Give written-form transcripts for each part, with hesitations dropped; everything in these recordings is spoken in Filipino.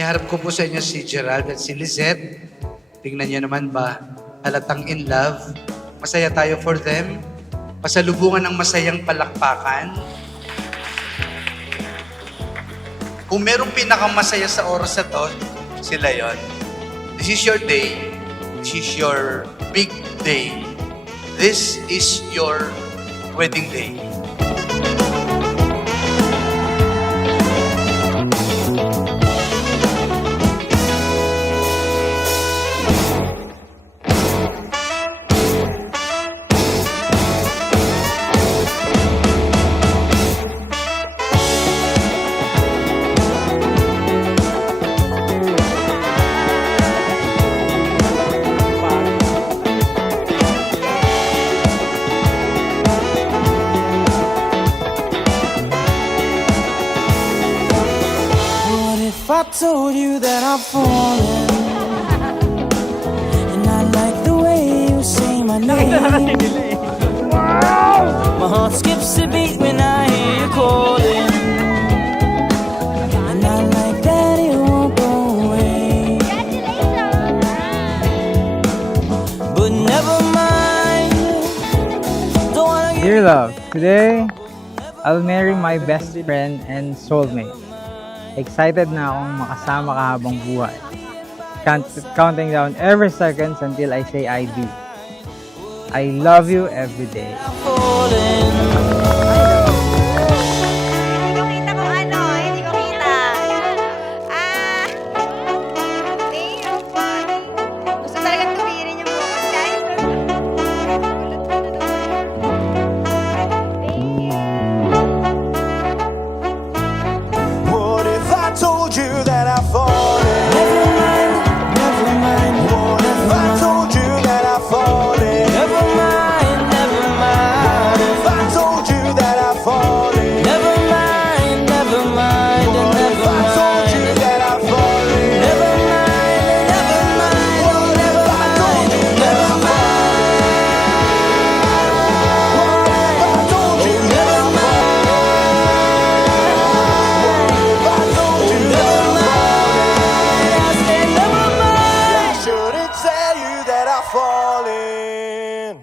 Iharap ko po sa inyo si Gerald at si Lizette. Tingnan niyo naman ba, halatang in love. Masaya tayo for them. Pasalubungan ng masayang palakpakan. Kung merong pinakamasaya sa oras na to, sila yon. This is your day. This is your big day. This is your wedding day. I told you that I've fallen, and I like the way you say my name. My heart skips a beat when I hear you calling, and I like that it won't go away. But never mind, don't wanna get Dear love, today I'll marry my best friend and soulmate. Excited na akong makasama ka habang buhay. Counting down every seconds until I say I do. I love you every day. falling. Hindi ko kita kung ano, hindi ko kita. Ah! Damn, funny. Gusto talagang tuwirin yung bukas, guys. What if I told you that I've fallen? Never mind, never mind. What if I told you that I've fallen? Never mind, never mind. What if I told you that I've fallen? Never mind, never mind. What if I told you that I've fallen? Never mind, never mind. What if I told you never mind? What if I told you never mind? What if I told you never mind? I said never mind. I shouldn't tell you that I've fallen.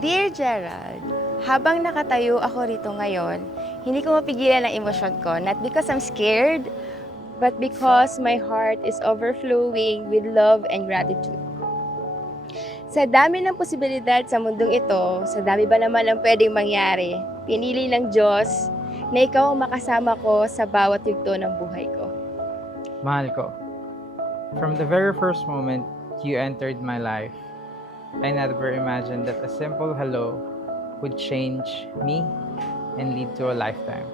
Dear Gerald, habang nakatayo ako rito ngayon, hindi ko mapigilan ang emosyon ko. Not because I'm scared, but because my heart is overflowing with love and gratitude. Sa dami ng posibilidad sa mundong ito, sa dami ba naman ang pwedeng mangyari, pinili ng Diyos na ikaw ang makasama ko sa bawat yugto ng buhay ko. Mahal ko, from the very first moment you entered my life, I never imagined that a simple hello would change me and lead to a lifetime.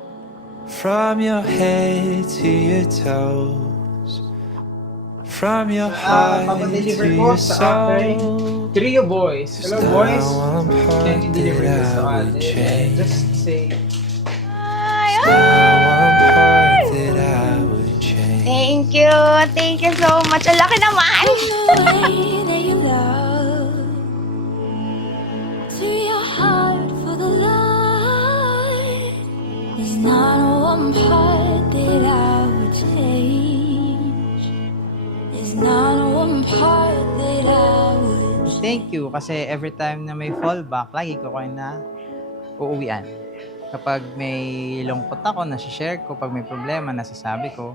From your head to your toes, from your heart to your soul. Trio boys. Hello boys. Now I'm Can you part deliver that this to I would ate? change. Just say, Ay, Now I'm part that I would change. Thank you. Thank you so much. Ang laki naman. To your heart for the light. There's not one part that I would change. There's not one part that I would change. thank you kasi every time na may fallback, lagi ko kayo na uuwian. Kapag may lungkot ako, nasi-share ko. Pag may problema, nasasabi ko.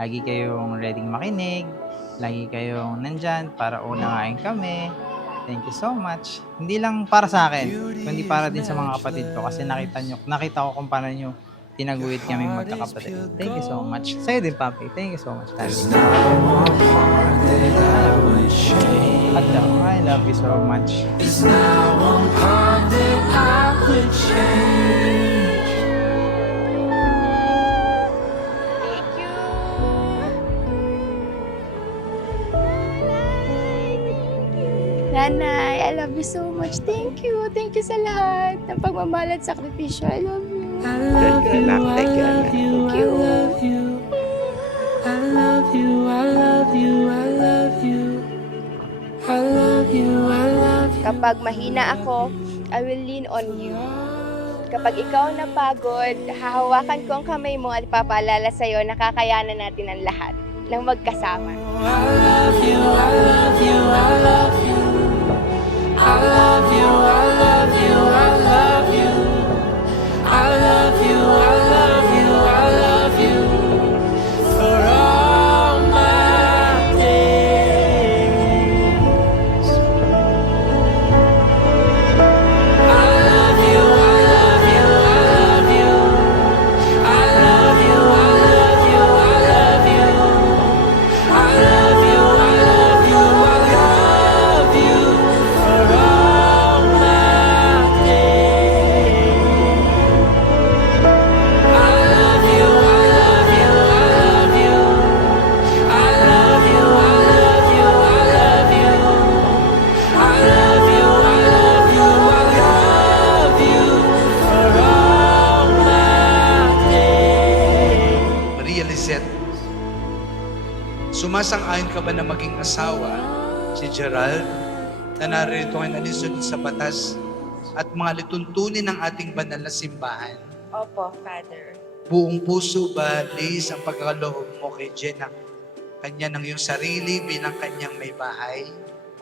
Lagi kayong ready makinig. Lagi kayong nandyan para unawain kami. Thank you so much. Hindi lang para sa akin, kundi para din sa mga kapatid ko. Kasi nakita ko kung paano nyo tinaguhit kaming magkakapatid. Thank you so much. Sa'yo din, Papi. Thank you so much, Daddy. I love you so much. There's not one part that I would change. Thank you. Nanay, I love you so much. Thank you. Thank you sa lahat ng pagmamahal at sakripisyo. I love you. I love you, I love you, I love you. I love you, I love you, I love you. I love you, I love you. Kapag mahina ako, I will lean on you. kapag ikaw napagod, hahawakan ko ang kamay mo at ipapaalala sa'yo na kakayanan natin ang lahat ng magkasama. I love you, I love you, I love you. I love you, I love you, I love you. I love you, I love you, I love you. For all my days. I love you, I love you, I love you. I love you, I love you, I love you. I love you, I love you, I love you for all my days. I love you, I love you, I love you. I love you, I love you, I love you. I love you, I love you, I love you for all my days. Maria Lizette, sumasang-ayon ka ba na maging asawa si Gerald na narito ngayon alinsunod sa batas at mga lituntunin ng ating banal na simbahan? Opo, Father. Buong puso ba, Liz, ang pagkakaloob mo kay Jen na kanya ng iyong sarili bilang kanyang may bahay?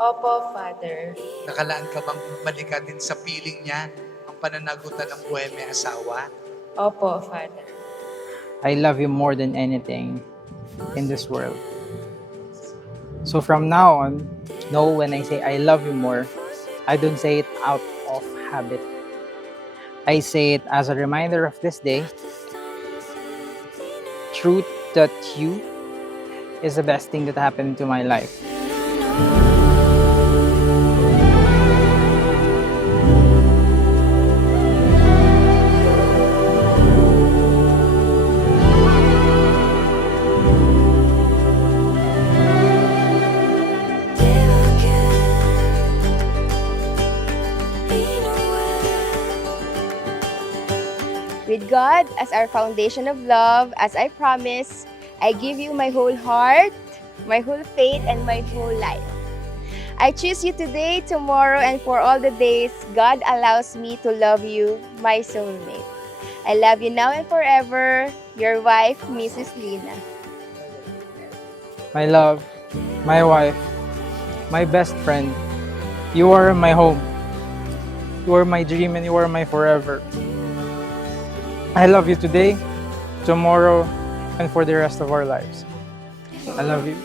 Opo, Father. Nakalaan ka bang malikatin sa piling niya ang pananagutan ng buhay may asawa? Opo, Father. I love you more than anything in this world. So from now on, know when I say I love you more, I don't say it out of habit. I say it as a reminder of this day. Truth that you is the best thing that happened to my life. With God as our foundation of love, as I promise, I give you my whole heart, my whole faith, and my whole life. I choose you today, tomorrow, and for all the days God allows me to love you, my soulmate. I love you now and forever, your wife, Mrs. Lina. My love, my wife, my best friend, you are my home. You are my dream and you are my forever. I love you today, tomorrow, and for the rest of our lives. I love you.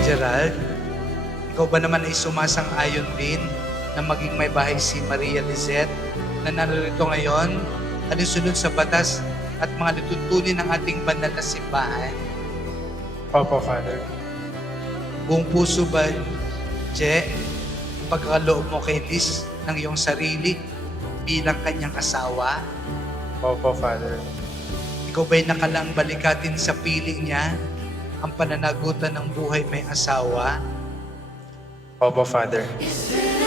Gerald, ikaw ba naman ay sumasang-ayon din na maging may bahay si Maria Lizette na narito ngayon, alinsunod sa batas at mga lituntunin ng ating banal na simbahan? Opo, Father. Buong puso ba, Je, ang pagkakaloob mo kay Liz ng iyong sarili bilang kanyang asawa? Opo, Father. Ikaw ba'y nakalaang balikatin sa piling niya ang pananagutan ng buhay may asawa? Opo, Father. Is it